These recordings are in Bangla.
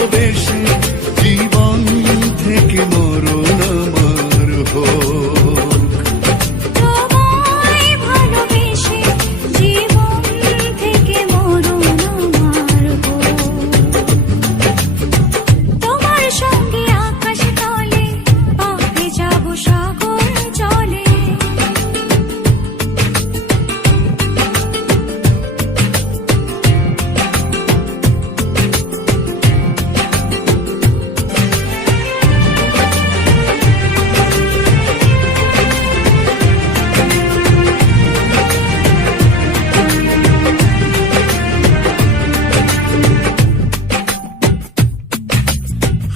ভালোবেসে জীবন থেকে মরণ আমার হোক। তোমায় ভালোবেসে জীবন থেকে মরণ আমার হোক। তোমার সঙ্গে আকাশ তলে পাবে যাব সাগর জলে।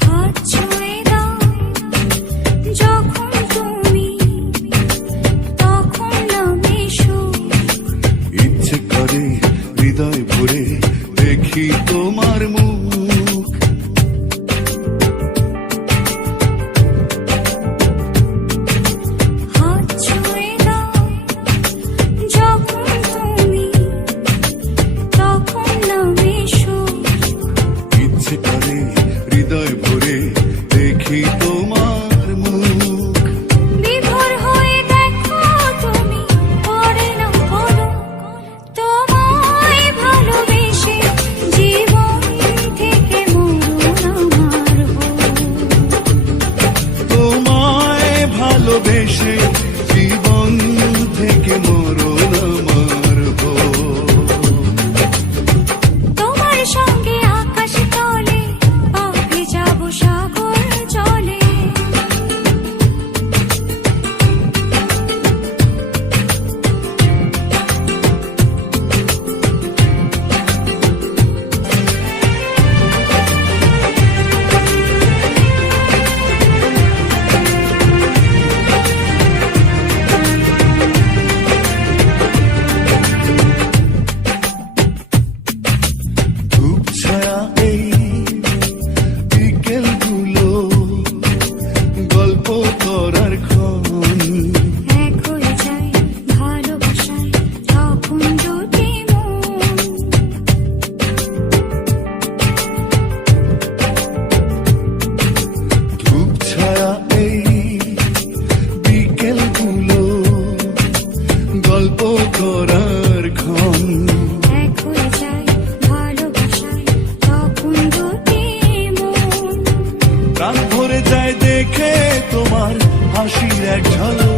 হাত ছুঁয়ে দাও যখন তুমি, তখন নামে সুখ। ইচ্ছে করে হৃদয় ভরে দেখি তোমার মুখ। হাত ছুঁয়ে দাও যখন তুমি, তখন নামে সুখ। ইচ্ছে করে হৃদয় ভরে দেখি তোমার মুখ। বিভোর হয়ে দেখো তুমি, পড়ে না পড়ো। তোমায় ভালোবেসে জীবন থেকে মরণ আমার হোক। তোমায় ভালোবেসে জীবন থেকে মরণ আমার হোক। তোমার সঙ্গে আকাশ তলে পাবে যাব সাগর জলে। ধূপ ছায়া এই বিকেলগুলো গল্প করার ক্ষণ। এক হয়ে যায় ভালোবাসায় তখন দুটি মন। ধূপ ছায়া এই বিকেলগুলো গল্প করার ক্ষণ। এক হয়ে যায় ভালোবাসায় তখন দুটি মন। প্রাণ ভরে যায় দেখে তোমার হাসির এক ঝলক।